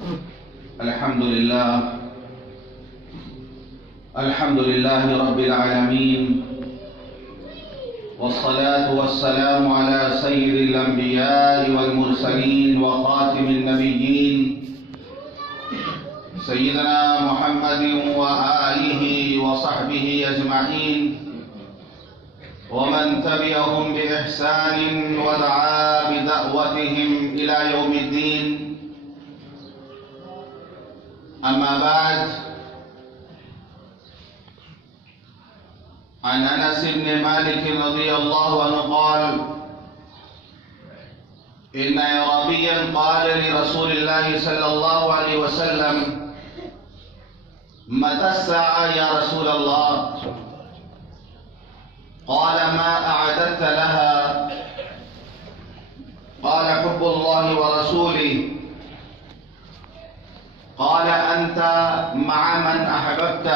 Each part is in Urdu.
الحمد لله رب العالمين، والصلاة والسلام على سيد الأنبياء والمرسلين وخاتم النبيين سيدنا محمد وآله وصحبه أجمعين، ومن تبعهم بإحسان ودعا بدعوتهم إلى يوم الدين. أما بعد، عن أنس بن مالك رضي الله عنه قال: إن أعرابيا قال لرسول الله صلى الله عليه وسلم: متى الساعة يا رسول الله؟ قال: ما أعددت لها؟ قال: حب الله ورسوله. قال: أنت مع من أحببت.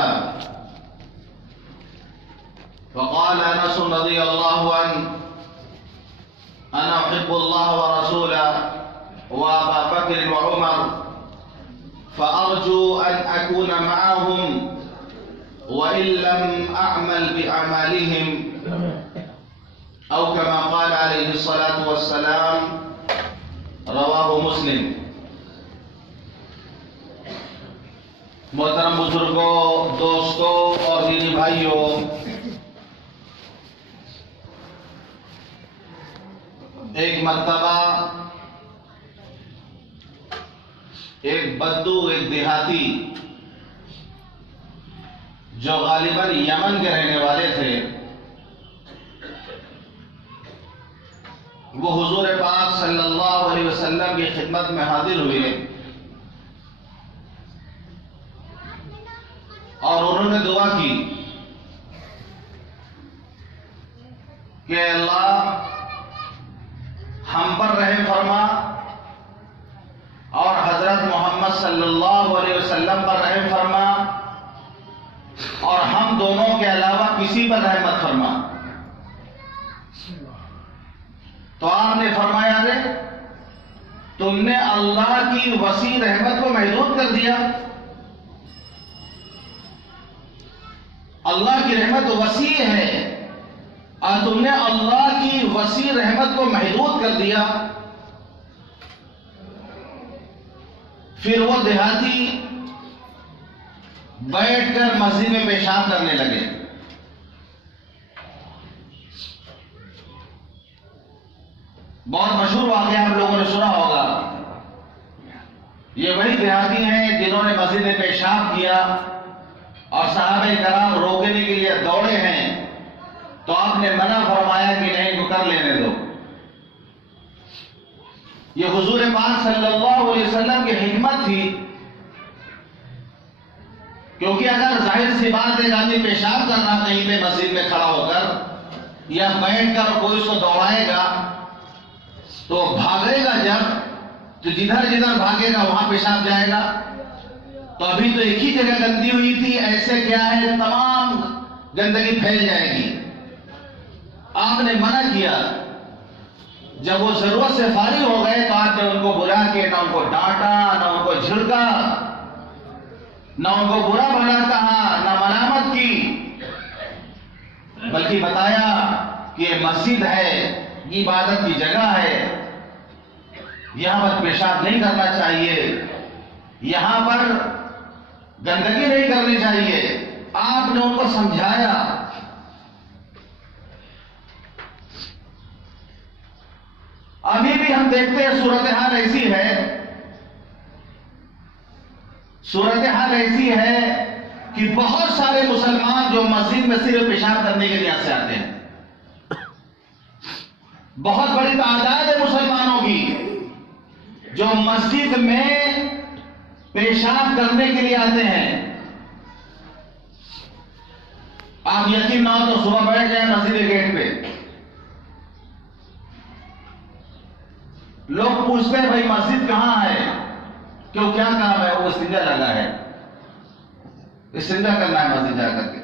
فقال أنس رضي الله عنه: أنا أحب الله ورسوله وأبا بكر وعمر، فأرجو أن أكون معهم وإن لم أعمل بأعمالهم، أو كما قال عليه الصلاة والسلام. رواه مسلم. محترم بزرگوں، دوستوں اور دینی بھائیوں، ایک مرتبہ ایک بدو، ایک دیہاتی جو غالباً یمن کے رہنے والے تھے، وہ حضور پاک صلی اللہ علیہ وسلم کی خدمت میں حاضر ہوئے اور انہوں نے دعا کی کہ اللہ ہم پر رحم فرما اور حضرت محمد صلی اللہ علیہ وسلم پر رحم فرما، اور ہم دونوں کے علاوہ کسی پر رحمت فرما. تو آپ نے فرمایا: رے تم نے اللہ کی وسیع رحمت کو محدود کر دیا. اللہ کی رحمت وسیع ہے اور تم نے اللہ کی وسیع رحمت کو محدود کر دیا. پھر وہ دیہاتی بیٹھ کر مسجد میں پیشاب کرنے لگے. بہت مشہور واقعہ آپ لوگوں نے سنا ہوگا. یہ وہی دیہاتی ہیں جنہوں نے مسجد میں پیشاب کیا اور صحابہ کرام روکنے کے لیے دوڑے ہیں، تو آپ نے منع فرمایا کہ نہیں، کو کر لینے دو. یہ حضور پاک صلی اللہ علیہ وسلم کی حکمت تھی، کیونکہ اگر ظاہر سی بات ہے آدمی پیشاب کرنا کہیں پہ مسجد میں کھڑا ہو کر یا بیٹھ کر کوئی اس کو دوڑائے گا تو بھاگے گا، جب تو جدھر جدھر بھاگے گا وہاں پیشاب جائے گا. تو ابھی تو ایک ہی جگہ گندی ہوئی تھی، ایسے کیا ہے تمام گندگی پھیل جائے گی. آپ نے منع کیا. جب وہ ضرورت سے فارغ ہو گئے تو آپ نے ان کو بلا کے نہ ان کو ڈانٹا، نہ ان کو جھڑکا، نہ ان کو برا بھلا کہا، نہ ملامت کی، بلکہ بتایا کہ یہ مسجد ہے، یہ عبادت کی جگہ ہے، یہاں پر پیشاب نہیں کرنا چاہیے، یہاں پر گندگی نہیں کرنی چاہیے. آپ نے ان کو سمجھایا. ابھی بھی ہم دیکھتے ہیں صورتحال ایسی ہے کہ بہت سارے مسلمان جو مسجد میں صرف پیشاب کرنے کے لیے سے آتے ہیں. بہت بڑی تعداد ہے مسلمانوں کی جو مسجد میں پیشاب کرنے کے لیے آتے ہیں. آپ یقین نہ ہو تو صبح بیٹھ جائیں مسجد کے گیٹ پہ، لوگ پوچھتے ہیں بھائی مسجد کہاں ہے، کیوں کیا کام ہے؟ وہ استنجا لگا ہے، استنجا کرنا ہے مسجد جا کر کے.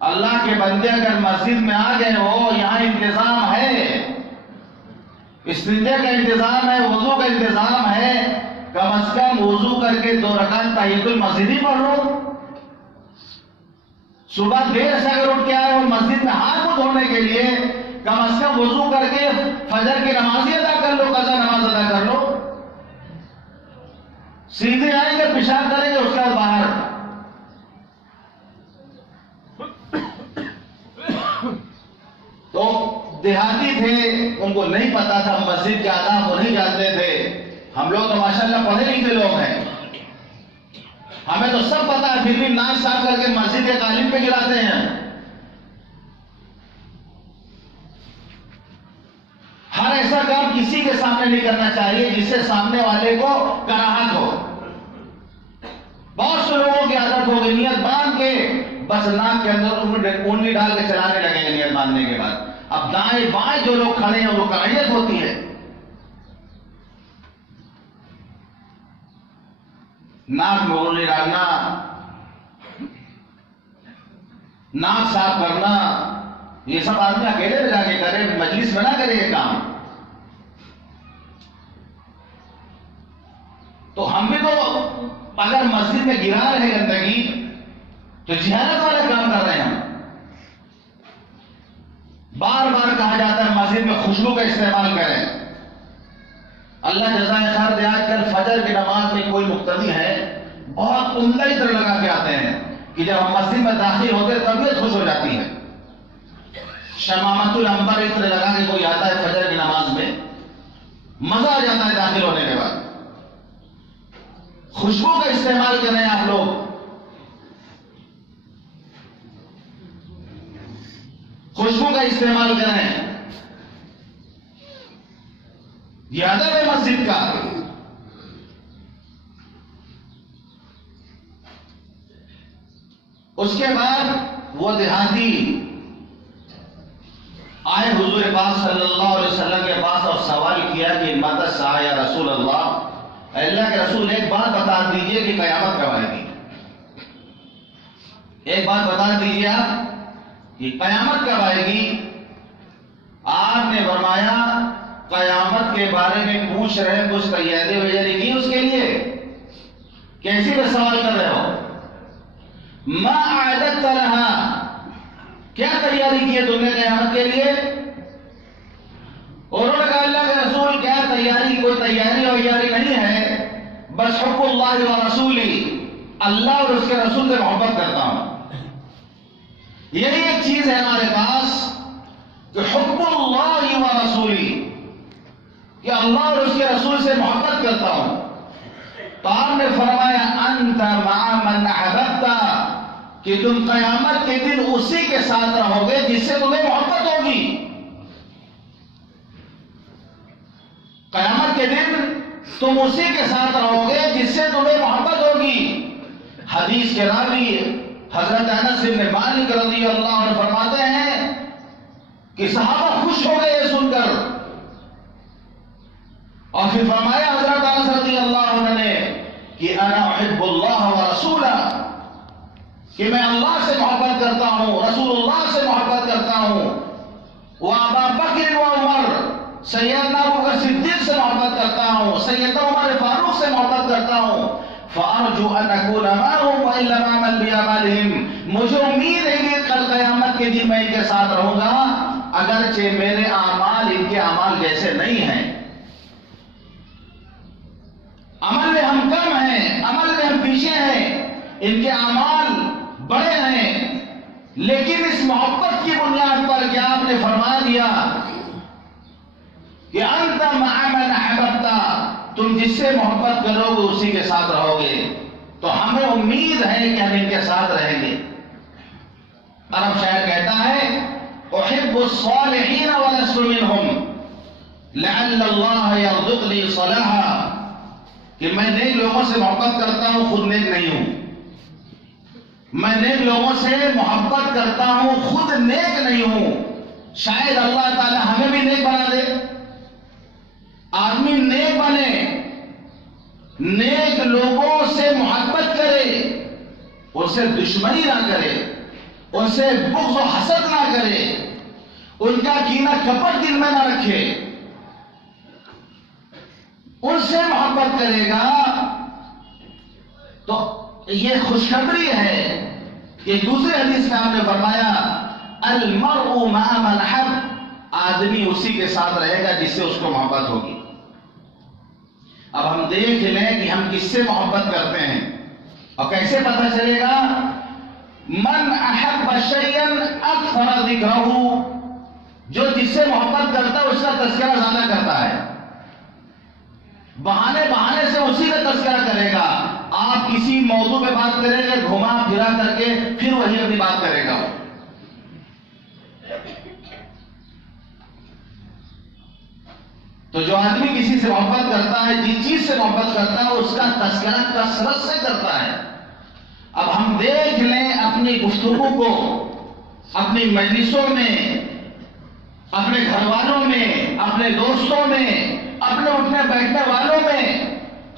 اللہ کے بندے اگر مسجد میں آ گئے ہو، یہاں انتظام ہے، استنجا کا انتظام ہے، وضو کا انتظام ہے، کم از کم وضو کر کے 2 رکعت تحیۃ المسجد ہی پڑھ لو. صبح دیر سے اگر اٹھ کے آئے ہو مسجد میں ہاتھ منہ دھونے کے لیے، کم از کم وضو کر کے فجر کی نماز ہی ادا کر لو، قضا نماز ادا کر لو. سیدھے آئیں گے، پیشاب کریں گے، اس کے بعد باہر. تو دیہاتی تھے، ان کو نہیں پتا تھا مسجد کے آداب، وہ نہیں جانتے تھے. ہم لوگ تو ماشاءاللہ پڑھے لکھے لوگ ہیں، ہمیں تو سب پتا ہے، پھر بھی ناک صاف کر کے مسجد کے قالین پہ گراتے ہیں. ہر ایسا کام کسی کے سامنے نہیں کرنا چاہیے جس سے سامنے والے کو کراہت ہو. بہت سے لوگوں کی عادت ہوگی نیت باندھ کے بس ناک کے اندر انگلی ڈال کے چلانے لگیں گے نیت باندھنے کے بعد. اب دائیں بائیں جو لوگ کھڑے ہیں ان کو کراہیت ہوتی ہے. ناک میں انگلی ڈالنا، ناک صاف کرنا، یہ سب آدمی اکیلے میں جا کے کرے، مجلس میں نہ کرے یہ کام. تو ہم بھی تو اگر مسجد میں گرا رہے گندگی تو جہالت والا کام کر رہے ہیں. ہم بار بار کہا جاتا ہے مسجد میں خوشبو کا استعمال کریں. اللہ جزائے خیر دے. آج کل فجر کی نماز میں کوئی مقتدی ہے بہت عمدہ عطر لگا کے آتے ہیں کہ جب ہم مسجد میں داخل ہوتے طبیعت خوش ہو جاتی ہے. شمامت العنبر عطر لگا کے کوئی آتا ہے فجر کی نماز میں، مزہ آ جاتا ہے داخل ہونے کے بعد. خوشبو کا استعمال کریں آپ لوگ. خوشبو کا استعمال کریں. یہ ادب ہے مسجد کا. اس کے بعد وہ دیہاتی آئے حضور پاک صلی اللہ علیہ وسلم کے پاس اور سوال کیا کہ متى الساعہ یا رسول اللہ، اللہ کے رسول ایک بات بتا دیجئے کہ قیامت کب آئے گی. ایک بات بتا دیجئے آپ کہ قیامت کب آئے گی. آپ نے فرمایا قیامت کے بارے میں پوچھ رہے ہیں، کچھ تیاری ویاری کی اس کے لیے؟ کیسی میں سوال کر رہے ہو؟ ما اعددت لها، کیا تیاری کی ہے تم نے قیامت کے لیے؟ اور انہوں نے کہا اللہ کے رسول کیا تیاری، کوئی تیاری ویاری نہیں ہے، بس حب اللہ و رسولی، اللہ اور اس کے رسول سے محبت کرتا ہوں. یہی ایک چیز ہے ہمارے پاس کہ حب اللہ و رسولی، کہ اللہ اور اس کے رسول سے محبت کرتا ہوں. تو آپ نے فرمایا انت مع من احببت، کہ تم قیامت کے دن اسی کے ساتھ رہو گے جس سے تمہیں محبت ہوگی. قیامت کے دن تم اسی کے ساتھ رہو گے جس سے تمہیں محبت ہوگی. حدیث کے راوی حضرت انس بن مالک رضی اللہ عنہ فرماتے ہیں کہ صحابہ خوش ہو گئے یہ سن کر، اور پھر فرمایا حضرت انس رضی اللہ عنہ نے کہ انا احب اللہ و رسولہ، کہ میں اللہ سے محبت کرتا ہوں، رسول اللہ سے محبت کرتا ہوں، و ابا بکر و عمر، سیدنا ابوبکر صدیق سے محبت کرتا ہوں، سیدنا عمر فاروق سے محبت کرتا ہوں. فارجو ان اکون معهم وان لم اعمل باعمالهم، مجھے امید ہے کہ کل قیامت کے دن میں ان کے ساتھ رہوں گا اگرچہ میرے اعمال ان کے اعمال جیسے نہیں ہیں. عمل میں ہم کم ہیں، عمل میں ہم پیچھے ہیں، ان کے اعمال بڑے ہیں، لیکن اس محبت کی بنیاد پر کیا آپ نے فرما دیا کہ انت مع من احببت، تم جس سے محبت کرو گے اسی کے ساتھ رہو گے. تو ہمیں امید ہے کہ ہم ان کے ساتھ رہیں گے. عرب شاعر کہتا ہے احب الصالحین ولست منهم لعل اللہ یرزقنی صلاحا، کہ میں نیک لوگوں سے محبت کرتا ہوں، خود نیک نہیں ہوں. میں نیک لوگوں سے محبت کرتا ہوں، خود نیک نہیں ہوں. شاید اللہ تعالی ہمیں بھی نیک بنا دے. آدمی نیک بنے، نیک لوگوں سے محبت کرے، ان سے دشمنی نہ کرے، ان سے بغض و حسد نہ کرے، ان کا کینہ کپٹ دل میں نہ رکھے، ان سے محبت کرے گا تو یہ خوشخبری ہے کہ دوسرے حدیث میں آپ نے فرمایا المرء مع من حب، آدمی اسی کے ساتھ رہے گا جس سے اس کو محبت ہوگی۔ اب ہم دیکھ لیں کہ ہم کس سے محبت کرتے ہیں اور کیسے پتہ چلے گا؟ من احب شیئا اکثر ذکرہ، جو جس سے محبت کرتا ہے اس کا تذکرہ زیادہ کرتا ہے، بہانے بہانے سے اسی کا تذکرہ کرے گا۔ آپ کسی موضوع پہ بات کریں گے گھما پھرا کر کے پھر وہی اپنی بات کرے گا۔ تو جو آدمی کسی سے محبت کرتا ہے، جس چیز سے محبت کرتا ہے، اس کا تذکرہ کثرت سے کرتا ہے۔ اب ہم دیکھ لیں اپنی گفتگو کو، اپنی مجلسوں میں، اپنے گھر والوں میں، اپنے دوستوں میں، اپنے اٹھنے بیٹھنے والوں میں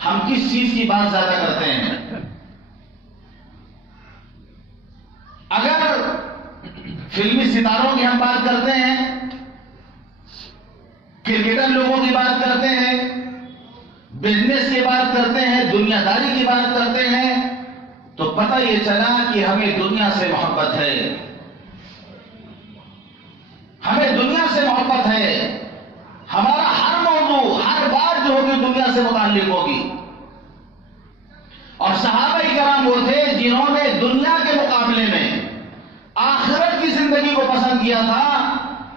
ہم کس چیز کی بات زیادہ کرتے ہیں؟ اگر فلمی ستاروں کی ہم بات کرتے ہیں، کرکٹر لوگوں کی بات کرتے ہیں، بزنس کی بات کرتے ہیں، دنیا داری کی بات کرتے ہیں، تو پتہ یہ چلا کہ ہمیں دنیا سے محبت ہے، ہمیں دنیا سے محبت ہے۔ ہمارا ہر موضوع، ہر بات جو ہوگی دنیا سے متعلق ہوگی۔ اور صحابہ کرام وہ تھے جنہوں نے دنیا کے مقابلے میں آخرت کی زندگی کو پسند کیا تھا،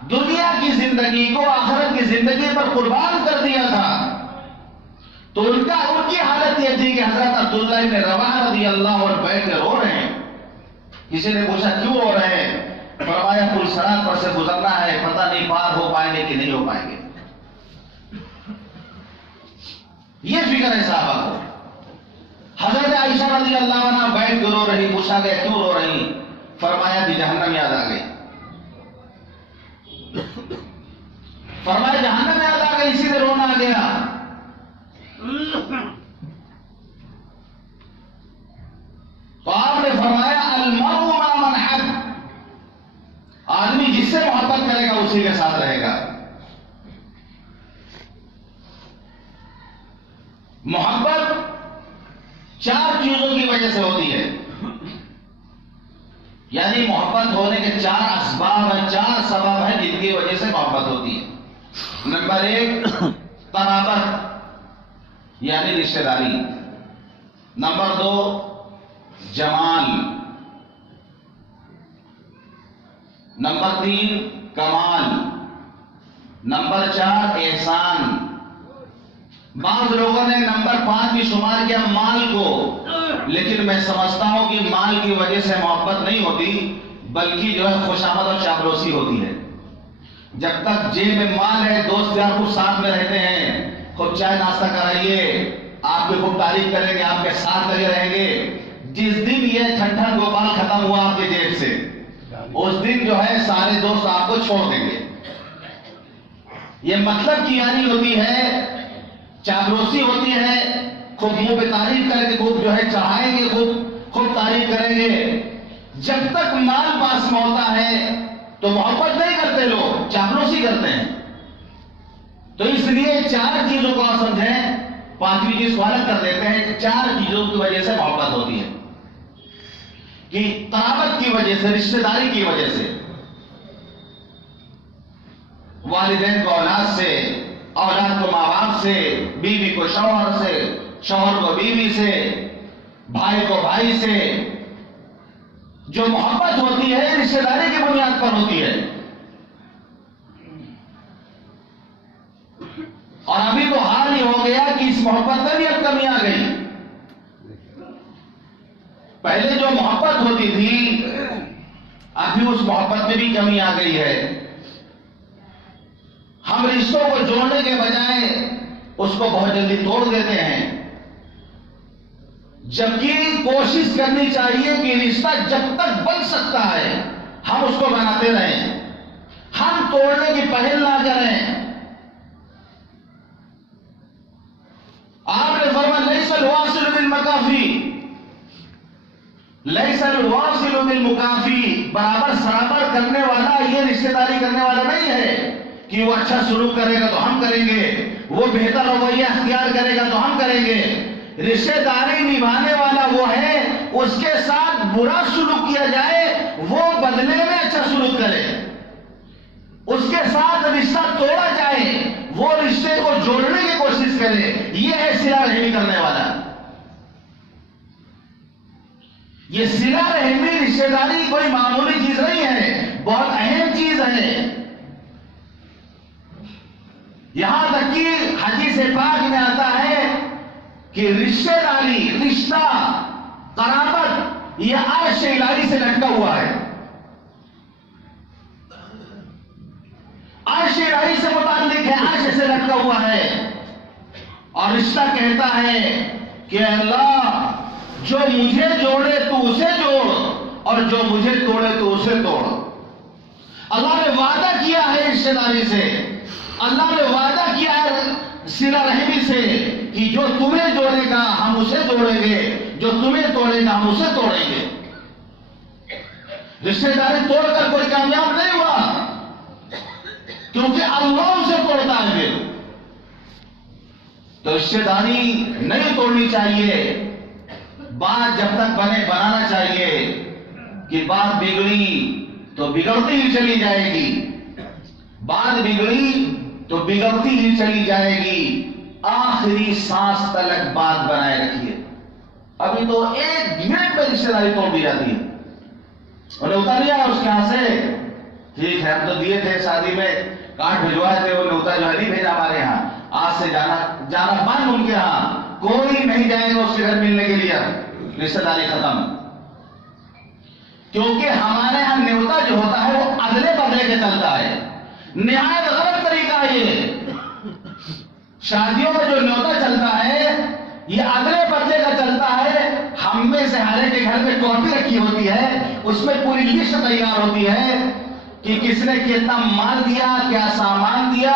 دنیا کی زندگی کو آخرت کی زندگی پر قربان کر دیا تھا۔ تو ان کی حالت یہ تھی کہ حضرت عبداللہ بن رواحہ رضی اللہ عنہ بیٹھ کے رو رہے ہیں۔ کسی نے پوچھا کیوں رو رہے ہیں؟ فرمایا پل صراط پر سے گزرنا ہے، پتہ نہیں پار ہو پائیں گے کہ نہیں ہو پائیں گے۔ یہ فکر ہے صحابہ کو۔ حضرت عائشہ رضی اللہ عنہ بیٹھ کے رو رہی، پوچھا گیا کیوں رو رہی؟ فرمایا کہ جہنم یاد آ گئی۔ فرمایا جہنم یاد آ گئی، اسی لیے رونا آ گیا۔ تو آپ نے فرمایا المرء مع من حب، آدمی جس سے محبت کرے گا اسی کے ساتھ رہے گا۔ محبت چار چیزوں کی وجہ سے ہوتی ہے، یعنی محبت ہونے کے چار اسباب ہیں، چار سبب ہیں جن کی وجہ سے محبت ہوتی ہے۔ نمبر 1 قرابت یعنی رشتہ داری، نمبر 2 جمال، نمبر 3 کمال، نمبر 4 احسان۔ بعض لوگوں نے نمبر 5 بھی شمار کیا مال کو، لیکن میں سمجھتا ہوں کہ مال کی وجہ سے محبت نہیں ہوتی، بلکہ جو ہے خوشامد اور چاپلوسی ہوتی ہے۔ جب تک جیب میں مال ہے، دوست یار خوب ساتھ میں رہتے ہیں، خوب چائے ناشتہ کرائیے، آپ کی خوب تعریف کریں گے، آپ کے ساتھ لگے رہیں گے۔ جس دن یہ ٹھنڈا گوپال ختم ہوا آپ کے جیب سے، اس دن جو ہے سارے دوست آپ کو چھوڑ دیں گے۔ یہ مطلب کی یعنی ہوتی ہے، چاپلوسی ہوتی ہے، خوب منہ پہ تعریف کریں گے، خوب جو ہے چڑھائیں گے، خوب تعریف کریں گے۔ جب تک مال پاس میں ہوتا ہے تو محبت نہیں کرتے، لوگ چاپلوسی کرتے ہیں۔ تو اس لیے چار چیزوں کو آپ سمجھیں، پانچویں چیز کو الگ کر دیتے ہیں۔ چار چیزوں کی وجہ سے محبت ہوتی ہے، کہ قرابت کی وجہ سے، رشتہ داری کی وجہ سے، والدین کو اولاد سے، اولاد کو ماں باپ سے، بیوی کو شوہر سے، شوہر کو بیوی سے، بھائی کو بھائی سے۔ جو محبت ہوتی ہے رشتہ داری کی بنیاد پر ہوتی ہے۔ اور ابھی تو حال ہی ہو گیا کہ اس محبت میں بھی اب کمی آ گئی۔ پہلے جو محبت ہوتی تھی، ابھی اس محبت میں بھی کمی آ گئی ہے۔ ہم رشتوں کو جوڑنے کے بجائے اس کو بہت جلدی توڑ دیتے ہیں، جبکہ کوشش کرنی چاہیے کہ رشتہ جب تک بن سکتا ہے ہم اس کو بناتے رہیں، ہم توڑنے کی پہل نہ کریں۔ آپ نے فرمایا لیس الواصل بالمکافی، لیس الواصل بالمکافی، برابر سرابر کرنے والا یہ رشتہ داری کرنے والا نہیں ہے کہ وہ اچھا سلوک کرے گا تو ہم کریں گے، وہ بہتر رویہ اختیار کرے گا تو ہم کریں گے. رشتہ داری نبھانے والا وہ ہے اس کے ساتھ برا سلوک کیا جائے وہ بدلے میں اچھا سلوک کرے. اس کے ساتھ رشتہ توڑا جائے وہ رشتے کو جوڑنے کی کوشش کرے. یہ ہے صلہ رحمی کرنے والا. یہ صلہ رحمی رشتہ داری کوئی معمولی چیز نہیں ہے، بہت اہم چیز ہے. یہاں تک کہ حدیث پاک میں آتا ہے کہ رشتہ داری، رشتہ، قرابت یہ عرش الہی سے لٹکا ہوا ہے. عرش الہی سے متعلق ہے، عرش سے لٹکا ہوا ہے. اور رشتہ کہتا ہے کہ اللہ جو مجھے جوڑے تو اسے جوڑ اور جو مجھے توڑے تو اسے توڑ. اللہ نے وعدہ کیا ہے رشتہ داری سے، اللہ نے وعدہ کیا ہے صلہ رحمی سے کہ جو تمہیں جوڑے گا ہم اسے جوڑیں گے، جو تمہیں توڑے گا ہم اسے توڑیں گے. رشتہ داری توڑ کر کوئی کامیاب نہیں ہوا کیونکہ اللہ اسے توڑتا ہے. پھر تو رشتہ داری نہیں توڑنی چاہیے. بات جب تک بنے بنانا چاہیے کہ بات بگڑی تو بگڑتی ہی چلی جائے گی، بات بگڑی تو بگڑتی ہی چلی جائے گی. آخری سانس تلک بات بنائے رکھیے. ابھی تو 1 منٹ میں رشتہ داری توڑ دی جاتی ہے. انہیں اتر لیا اس کے یہاں سے، ٹھیک ہے ہم تو دیے تھے شادی میں کارڈ بھجوائے تھے، انہیں اتر جو ہے نہیں بھیجا ہمارے یہاں. آج سے جانا بند ان کے یہاں، کوئی نہیں جائے گا اس کے گھر ملنے کے لیے. رشتہ داری ختم. کیونکہ ہمارے یہاں نیوتا جو ہوتا ہے وہ ادلے بدلے کے چلتا ہے. نہایت غلط طریقہ ہے یہ. شادیوں میں جو نیوتا چلتا ہے یہ ادلے بدلے کا چلتا ہے. ہم میں سے ہر ایک کے گھر میں کاپی رکھی ہوتی ہے، اس میں پوری لسٹ تیار ہوتی ہے کہ کس نے کتنا مال دیا، کیا سامان دیا،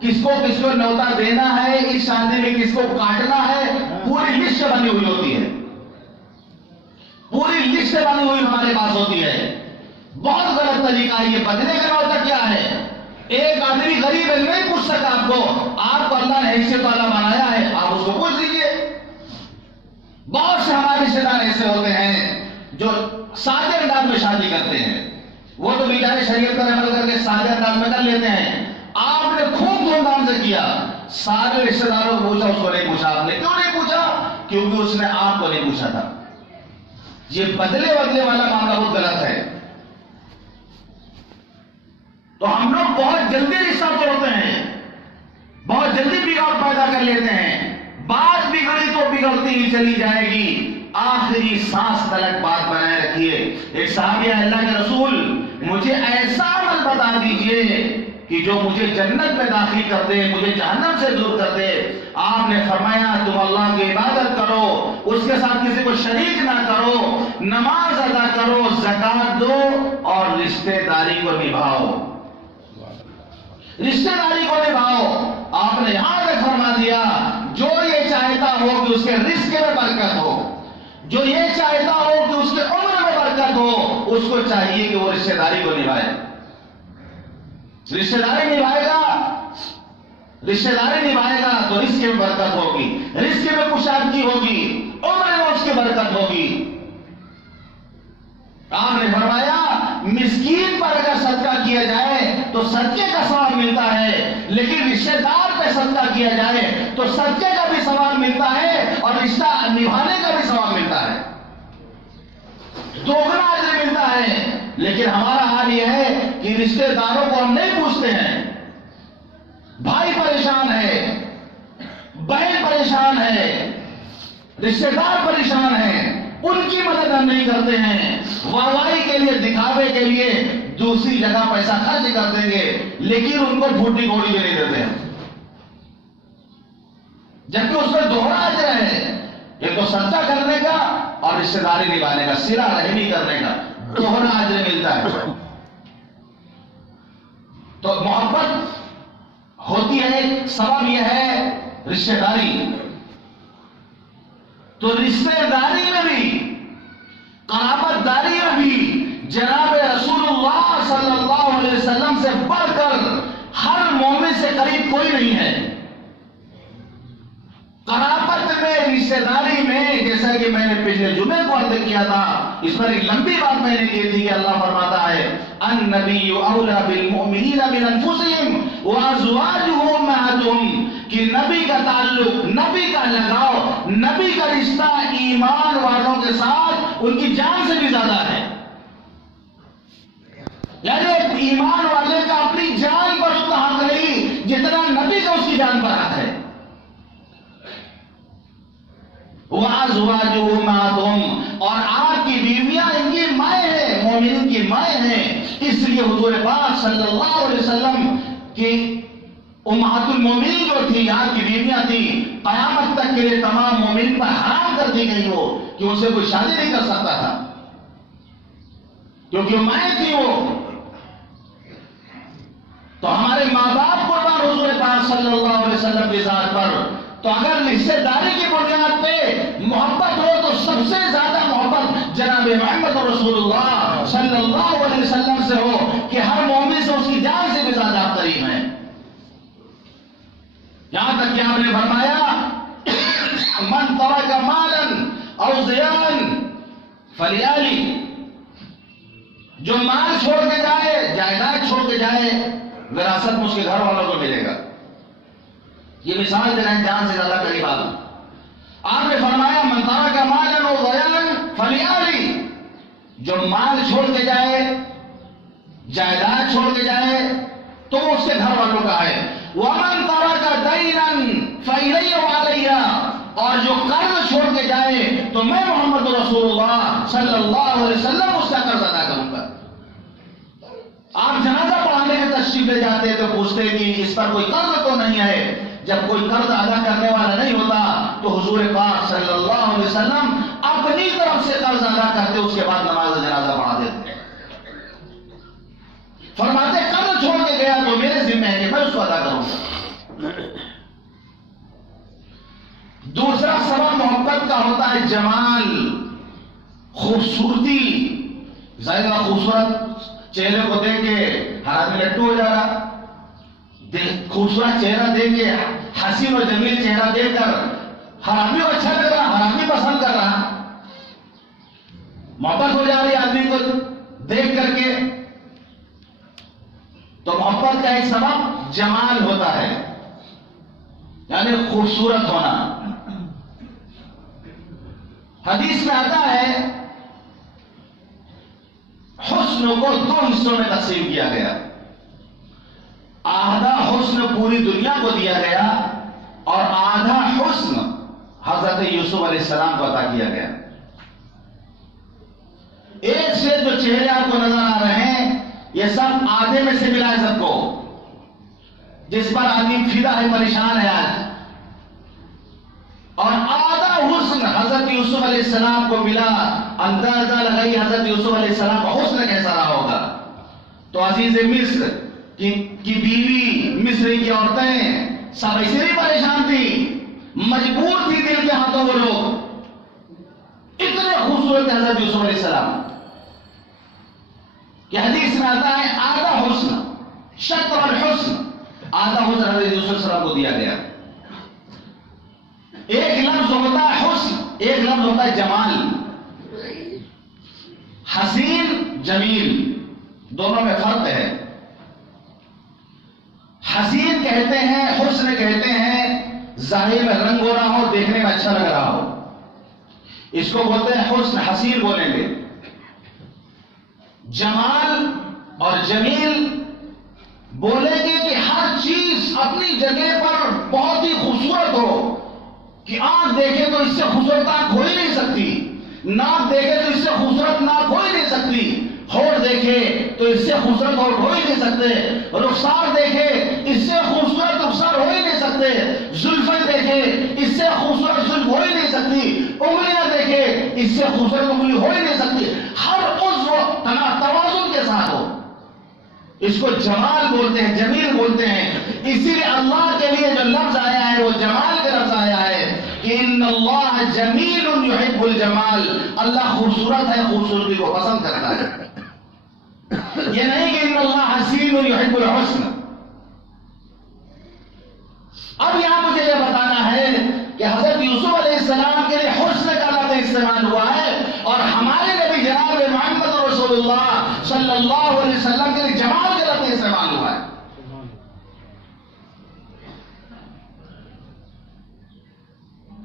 کس کو نیوتا دینا ہے، اس شادی میں کس کو کاٹنا ہے. پوری لسٹ بنی ہوئی ہوتی ہے، پوری لسٹ بنی ہوئی ہمارے پاس ہوتی ہے. بہت غلط طریقہ ہے یہ. بدلے کا نیوتا کیا ہے؟ ایک آدمی غریب ہے نہیں پوچھ سکا آپ کو اللہ نے حیثیت والا بنایا ہے، آپ اس کو پوچھ لیجیے. بہت سے ہمارے رشتے دار ایسے ہوتے ہیں جو سادے انداز میں شادی کرتے ہیں. وہ تو بیچارے شریعت پر عمل کر کے سادے انداز میں کر لیتے ہیں. آپ نے خوب دھوم دھام سے کیا، سارے رشتے داروں کو پوچھا، اس کو نہیں پوچھا. آپ نے کیوں نہیں پوچھا؟ کیونکہ اس نے آپ کو نہیں پوچھا تھا. یہ بدلے بدلے والا معاملہ بہت غلط ہے. تو ہم لوگ بہت جلدی رشتہ توڑتے ہیں، بہت جلدی بگاڑ پیدا کر لیتے ہیں. بات بگڑی تو بگڑتی ہی چلی جائے گی. آخری سانس تلک بات بنائے رکھیے. ایک صحابی ہے، اللہ کے رسول مجھے ایسا عمل بتا دیجئے کہ جو مجھے جنت میں داخل کر دے، مجھے جہنم سے دور کر دے. آپ نے فرمایا تم اللہ کی عبادت کرو، اس کے ساتھ کسی کو شریک نہ کرو، نماز ادا کرو، زکات دو اور رشتہ داری کو نبھاؤ. رشتہ داری کو نبھاؤ. آپ نے یہاں تک فرما دیا جو یہ چاہتا ہو کہ اس کے رزق میں برکت ہو، جو یہ چاہتا ہو کہ اس کے عمر میں برکت ہو، اس کو چاہیے کہ وہ رشتہ داری کو نبھائے. رشتہ داری نبھائے گا، رشتہ داری نبھائے گا تو رزق میں برکت ہوگی، رزق میں کشادگی ہوگی، عمر میں اس کی برکت ہوگی. آپ نے فرمایا مسکین پر اگر صدقہ کیا جائے تو صدقے کا ثواب ملتا ہے، لیکن رشتہ دار پہ صدقہ کیا جائے تو صدقے کا بھی ثواب ملتا ہے اور رشتہ نبھانے کا بھی ثواب ملتا ہے، دوگنا اجر ملتا ہے. لیکن ہمارا حال یہ ہے کہ رشتہ داروں کو ہم نہیں پوچھتے ہیں. بھائی پریشان ہے، بہن پریشان ہے، رشتہ دار پریشان ہے، ان کی مدد ہم نہیں کرتے ہیں. واہوائی کے لیے، دکھاوے کے لیے دوسری جگہ پیسہ خرچ کر دیں گے، لیکن ان کو پھوٹی گوڑی بھی نہیں دیتے ہیں. جبکہ اس میں دوہرا اجر ہے، ایک تو صدقہ کرنے کا اور رشتہ داری نبھانے کا، صلہ رحمی کرنے کا دوہرا اجر ملتا ہے. تو محبت ہوتی ہے، سبب یہ ہے رشتہ داری. تو رشتہ داری میں بھی، قرابت داری میں بھی جناب رسول اللہ صلی اللہ علیہ وسلم سے بڑھ کر ہر مومن سے قریب کوئی نہیں ہے. رشتہ داری میں جیسا کہ میں نے پچھلے جمعے کو عرض کیا تھا، اس پر ایک لمبی بات میں نے کی تھی کہ اللہ فرماتا ہے النبی اولی بالمؤمنین من انفسہم وازواجہ امہاتہم، کہ نبی کا تعلق، نبی کا لگاؤ، نبی کا رشتہ ایمان والوں کے ساتھ ان کی جان سے بھی زیادہ ہے. یعنی ایمان والے کا اپنی جان پر اتنا حق نہیں جتنا نبی کا اس کی جان پر حق ہے. وَأَزْوَاجُهُ أُمَّهَاتُهُمْ، اور آپ کی بیویاں ان کی مائیں ہیں، مومنین کی مائیں ہیں. اس لیے حضور پاک صلی اللہ علیہ وسلم کی امہات المومنین جو تھی، آپ کی بیویاں تھیں، قیامت تک کے لیے تمام مومنین پر حرام کر دی گئی ہو کہ ان سے کوئی شادی نہیں کر سکتا تھا، کیونکہ مائیں تھی وہ. تو ہمارے ماں باپ قربان حضور پاک صلی اللہ علیہ وسلم کی ذات پر. تو اگر رشتہ داری کی بنیاد پہ محبت ہو تو سب سے زیادہ محبت جناب محمد رسول اللہ صلی اللہ علیہ وسلم سے ہو کہ ہر مومن سے اس کی جان سے بھی زیادہ قریب ہے. یہاں تک کہ آپ نے فرمایا من ترک مالا او زیان فلیالی، جو مال چھوڑ کے جائے، جائیداد چھوڑ کے جائے، وراثت میں اس کے گھر والوں کو ملے گا. یہ مثال دینا ہے جان سے زیادہ قریب آپ نے فرمایا من ترک مالا او زیان فلیالی، جو مال چھوڑ کے جائے، جائیداد چھوڑ کے جائے تو وہ اس کے گھر والوں کا ہے. ومن ترک دینا فإلی وعلی، اور جو قرض چھوڑ کے جائے تو میں محمد رسول اللہ صلی اللہ علیہ وسلم اس کا قرض ادا کروں گا. آپ جنازہ پڑھانے کے تشریف لے جاتے تو پوچھتے کہ اس پر کوئی قرض تو نہیں ہے. جب کوئی قرض ادا کرنے والا نہیں ہوتا تو حضور پاک صلی اللہ علیہ وسلم اپنی طرف سے قرض ادا کرتے، اس کے بعد نماز جنازہ پڑھا دیتے. فرماتے قرض چھوڑ کے گیا تو میرے ذمہ ہے کہ میں اس کو ادا کروں گا. دوسرا سبب محبت کا ہوتا ہے جمال، خوبصورتی. ظاہر خوبصورت چہرے کو دیکھ کے ہر آدمی لٹو ہو جا رہا، خوبصورت چہرہ دیکھ کے، حسین و جمیل چہرہ دیکھ کر ہر آدمی کو اچھا لگ رہا، ہر آدمی پسند کر رہا، محبت ہو جا رہی آدمی کو دیکھ کر کے. تو محبت کا ایک سبب جمال ہوتا ہے، یعنی خوبصورت ہونا. حدیث میں آتا ہے حسن کو دو حصوں میں تقسیم کیا گیا. آدھا حسن پوری دنیا کو دیا گیا اور آدھا حسن حضرت یوسف علیہ السلام کو عطا کیا گیا. ایک سے جو چہرے آپ کو نظر آ رہے ہیں یہ سب آدھے میں سے ملا ہے سب کو، جس پر آدمی فدا ہے، پریشان ہے آج. اور آدھا حسن حضرت یوسف علیہ السلام کو ملا. اندازہ لگائی حضرت یوسف علیہ السلام کا حسن کیسا رہا ہوگا. تو عزیز مصر کی بیوی، مصر کی عورتیں سب ایسے ہی پریشان تھی، مجبور تھی دل کے ہاتھوں وہ لوگ. اتنے خوبصورت حضرت یوسف علیہ السلام کہ حدیث میں آتا ہے آدھا حسن، شطر الحسن، آدھا حسن حضرت یوسف علیہ السلام کو دیا گیا. ایک لفظ ہوتا ہے حسن، ایک لفظ ہوتا ہے جمال. حسین جمیل دونوں میں فرق ہے. حسین کہتے ہیں، حسن کہتے ہیں ظاہر میں رنگ ہو رہا ہو، دیکھنے میں اچھا لگ رہا ہو، اس کو بولتے ہیں حسن. حسین بولیں گے. جمال اور جمیل بولیں گے کہ ہر چیز اپنی جگہ پر بہت ہی خوبصورت ہو، کہ آنکھ دیکھے تو اس سے خوبصورت آنکھ ہو ہی نہیں سکتی، ناک دیکھے تو اس سے خوبصورت ناک ہو ہی نہیں سکتی، ہونٹ دیکھے تو اس سے خوبصورت ہونٹ ہو ہی نہیں سکتے، رخسار دیکھے اس سے خوبصورت رخسار ہو ہی نہیں سکتے، زلفیں دیکھے اس سے خوبصورت زلف ہو ہی نہیں سکتی، انگلیاں دیکھے اس سے خوبصورت انگلی ہو ہی نہیں سکتی. ہر عضو توازن کے ساتھ ہو، اس کو جمال بولتے ہیں، جمیل بولتے ہیں. اسی لیے اللہ کے لیے جو لفظ آیا ہے وہ جمال کا لفظ آیا ہے کہ ان اللہ جمیل یحب الجمال. اللہ خوبصورت ہے، خوبصورتی کو پسند کرتا ہے. یہ نہیں کہ ان اللہ حسین یحب الحسن. اب یہاں مجھے یہ بتانا ہے کہ حضرت یوسف علیہ السلام استعمال ہوا ہے، اور ہمارے نبی جناب محمد رسول اللہ صلی اللہ علیہ وسلم کے لیے جمال کے لفظ استعمال ہوا ہے۔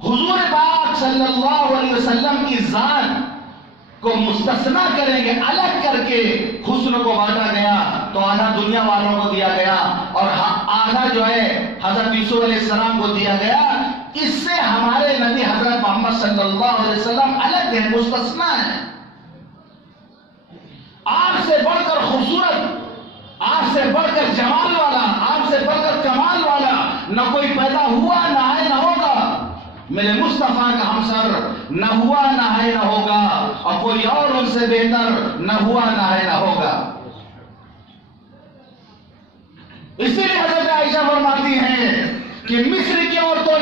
حضور پاک صلی اللہ علیہ وسلم کی ذات کو مستثنا کریں گے، الگ کر کے حسن کو بانٹا گیا تو آدھا دنیا والوں کو دیا گیا اور آدھا جو ہے حضرت یوسف علیہ السلام کو دیا گیا۔ اس سے ہمارے نبی حضرت محمد صلی اللہ علیہ وسلم الگ ہیں، مستثنا ہیں۔ آپ سے بڑھ کر خوبصورت، آپ سے بڑھ کر جمال والا، آپ سے بڑھ کر کمال والا نہ کوئی پیدا ہوا نہ ہے نہ ہوگا۔ میرے مصطفیٰ کا ہمسر نہ ہوا نہ ہے نہ ہوگا، اور کوئی اور ان سے بہتر نہ ہوا نہ ہے نہ ہوگا۔ اسی لیے حضرت عائشہ فرماتی ہیں کہ مصر کی عورتوں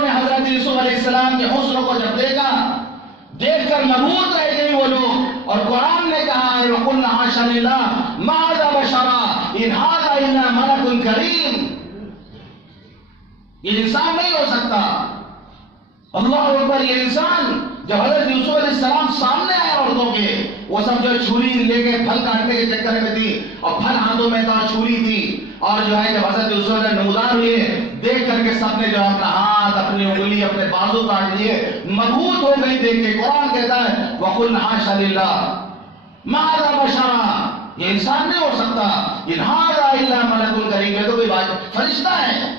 نے حضرت یوسف علیہ السلام کے حسن کو جب دیکھا، دیکھ کر مبہوت رہ گئی وہ لوگ، اور قرآن نے کہا ہے وَقُلْنَا حَاشَ لِلَّهِ مَا هَذَا بَشَرًا إِنْ هَذَا إِلَّا مَلَكٌ كَرِيمٌ۔ یہ انسان نہیں ہو سکتا۔ اللہ اکبر، یہ انسان جب حضرت یوسف علیہ السلام سامنے آئے عورتوں کے، وہ سب جو چھری لے کے پھل کاٹنے کے چکر میں تھی، اور پھل ہاتھوں میں تھا، چھری تھی، اور جو ہے جب حضرت یوسف علیہ نمودار ہوئے، دیکھ کر کے سب نے جو ہے اپنا ہاتھ، اپنی انگلی، اپنے بازو کاٹ لیے، مبہوت ہو گئی دیکھ کے۔ قرآن کہتا ہے وَقُلْنَا حَاشَ لِلَّهِ مَا هَذَا بَشَرًا، یہ انسان نہیں ہو سکتا، إِنْ هَذَا إِلَّا مَلَكٌ كَرِيمٌ، یہ تو کوئی بات فرشتہ ہے،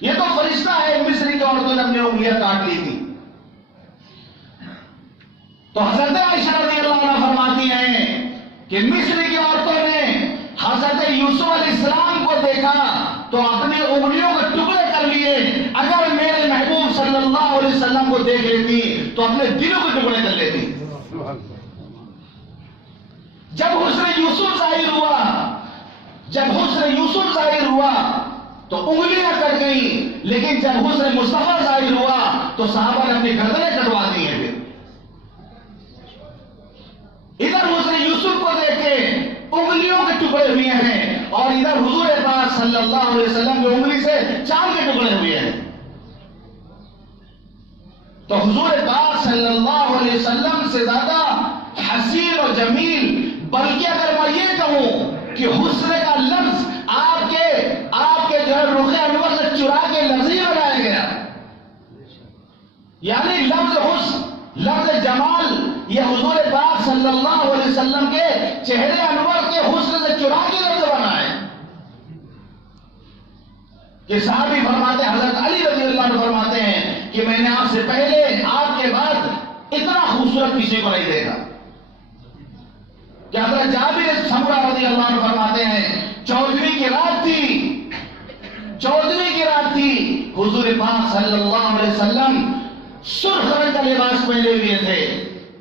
یہ تو فرشتہ ہے۔ مصر کی عورتوں نے اپنی انگلیاں کاٹ لی تھی۔ تو حضرت عائشہ رضی اللہ عنہ فرماتی ہیں کہ مصر کی عورتوں نے حضرت یوسف علیہ السلام کو دیکھا تو اپنی انگلیوں کے ٹکڑے کر لیے۔ اگر میرے محبوب صلی اللہ علیہ وسلم کو دیکھ لیتی تو اپنے دلوں کے ٹکڑے کر لیتی۔ جب حسن یوسف ظاہر ہوا تو انگلیاں کٹ گئیں، لیکن جب حسن مصطفیٰ ظاہر ہوا تو صحابہ نے اپنی گردنیں کٹوا دی ہیں۔ پھر ادھر حسن یوسف کو دیکھ کے انگلیوں کے ٹکڑے ہوئے ہیں، اور ادھر حضور پاک صلی اللہ علیہ وسلم کی انگلی سے چاند کے ٹکڑے ہوئے ہیں۔ تو حضور پاک صلی اللہ علیہ وسلم سے زیادہ حسین و جمیل، بلکہ اگر میں یہ کہوں کہ حسن کا لفظ آپ کے جو ہے رخ انور سے چرا کے لفظ ہی بنایا گیا، یعنی لفظ حسن، لفظ جمال، یہ حضور پاک صلی اللہ علیہ وسلم کے چہرے انور کے حسن سے چرا کے لفظ بنا ہے۔ کہ صحابی فرماتے ہیں، حضرت علی رضی اللہ عنہ فرماتے ہیں کہ میں نے آپ سے پہلے، آپ کے بعد اتنا خوبصورت کسی کو نہیں دیکھا۔ کہ حضرت جابر سمرہ رضی اللہ عنہ فرماتے ہیں 14ویں کی رات تھی، حضور پاک صلی اللہ علیہ وسلم سرخ رنگ کا لباس پہنے ہوئے تھے۔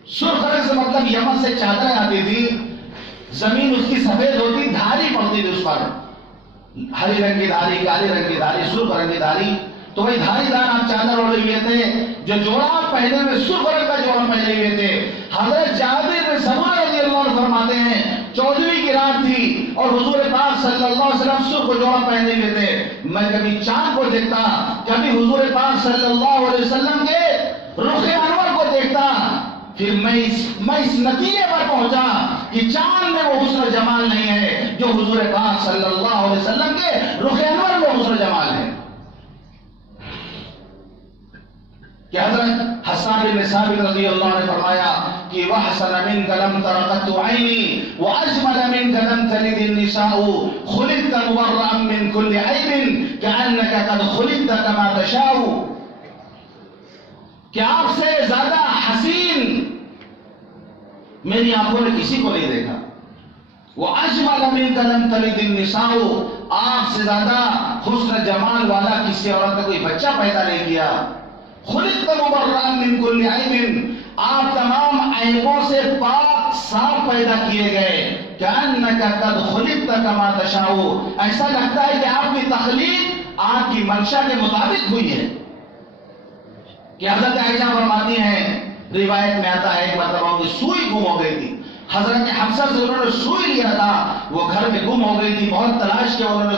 سرخ رنگ سے مطلب یمن سے چادریں آتی تھی، زمین اس کی سفید ہوتی، دھاری پڑتی تھی اس پر، ہری رنگ کی دھاری، کالی رنگ کی دھاری، سرخ رنگ کی دھاری۔ تو وہی دھاری دار آپ چادر اوڑے ہوئے تھے، جو جوڑا پہنے ہوئے سرخ رنگ کا جوڑا پہنے ہوئے تھے۔ حضرت جابر بن سمرہ رضی اللہ عنہ فرماتے ہیں 14ویں کی رات تھی اور حضور پاک صلی اللہ علیہ وسلم سرخ جوڑا پہنے ہوئے تھے۔ میں کبھی چاند کو دیکھتا، کبھی حضور پاک صلی اللہ علیہ وسلم کے رخ انور کو دیکھتا، پھر میں اس نتیجے پر پہنچا کہ چاند میں وہ حسن و جمال نہیں ہے جو حضور پاک صلی اللہ علیہ وسلم کے رخ انور میں حسن و جمال ہے۔ کہ حضرت حسان بن ثابت رضی اللہ عنہ نے فرمایا کہ وَحْسَنَ مِنْكَ لَمْ تَرَقَتُ عَيْنِي وَأَجْمَلَ مِنْكَ لَمْ تَلِدِ النِّسَاءُ خُلِقْتَ مُبَرَّأً مِنْ كُلِّ عَيْبٍ كَأَنَّكَ قَدْ خُلِقْتَ كَمَا تَشَاءُ، کہ آپ سے زیادہ حسین میری آنکھوں نے کسی کو نہیں دیکھا۔ وَأَجْمَلَ مِنْكَ لَمْ تَلِدِ النِّسَاءُ، آپ سے زیادہ حسن جمال والا کسی عورت نے کوئی بچہ پیدا نہیں کیا۔ خلقت مبرأ من کل عیب، آپ تمام عیبوں سے پاک صاف پیدا کیے گئے۔ کأنک قد خلقت کما تشاء، ایسا لگتا ہے کہ آپ کی تخلیق آپ کی منشا کے مطابق ہوئی ہے۔ کہ حضرت عائشہ فرماتی ہیں، روایت میں آتا ہے ایک مرتبہ ان کی سوئی گم ہو گئی تھی، حضرت حفصہ سے انہوں نے سوئی لیا تھا، وہ گھر میں گم ہو گئی تھی، بہت تلاش کیا انہوں نے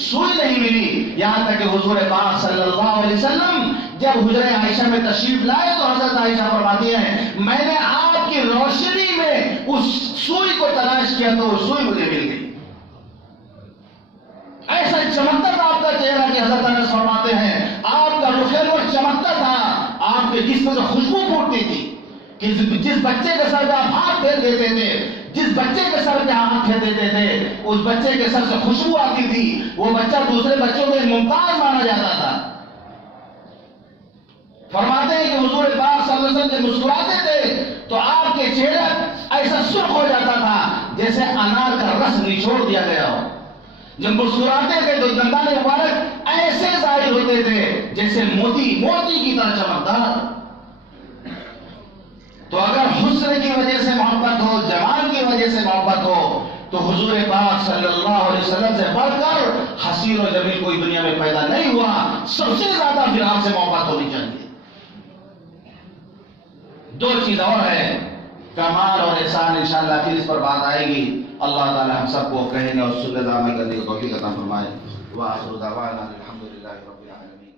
سوئی نہیں ملی، یہاں تک کہ حضور پاک صلی اللہ علیہ وسلم جب حجرہ عائشہ میں تشریف لائے تو حضرت عائشہ فرماتی ہیں میں نے آپ کی روشنی میں اس سوئی کو تلاش کیا تو وہ سوئی مجھے مل گئی۔ ایسا چمکتا تھا آپ کا چہرہ کہ حضرت انس فرماتے ہیں آپ کا رخ انور چمکتا تھا، آپ کے جسم سے خوشبو پھوٹتی تھی کہ جس بچے کے سر پہ آپ ہاتھ پھیر دیتے تھے، جس بچے کے سر پہ ہاتھ پھیر دیتے تھے اس بچے کے سر سے خوشبو آتی تھی، وہ بچہ دوسرے بچوں میں ممتاز مانا جاتا تھا۔ فرماتے ہیں کہ حضور پاک صلی اللہ علیہ وسلم جب مسکراتے تھے تو آپ کے چہرہ ایسا سرخ ہو جاتا تھا جیسے انار کا رس نچوڑ دیا گیا ہو، جب مسکراتے تھے تو دندان مبارک ایسے ظاہر ہوتے تھے جیسے موتی کی طرح چمکدار۔ تو اگر حسن کی وجہ سے محبت ہو، جمال کی وجہ سے محبت ہو، تو حضور پاک صلی اللہ علیہ وسلم سے بڑھ کر حسین و جمیل کوئی دنیا میں پیدا نہیں ہوا، سب سے زیادہ پھر آپ سے محبت ہونی چاہیے۔ دو چیز اور ہے، کمال اور احسان، انشاءاللہ پھر اس پر بات آئے گی۔ اللہ تعالی ہم سب کو کہنے اور سنت عمل کرنے کو توفیق عطا فرمائے۔ وآخر دعوانا الحمدللہ رب العالمین۔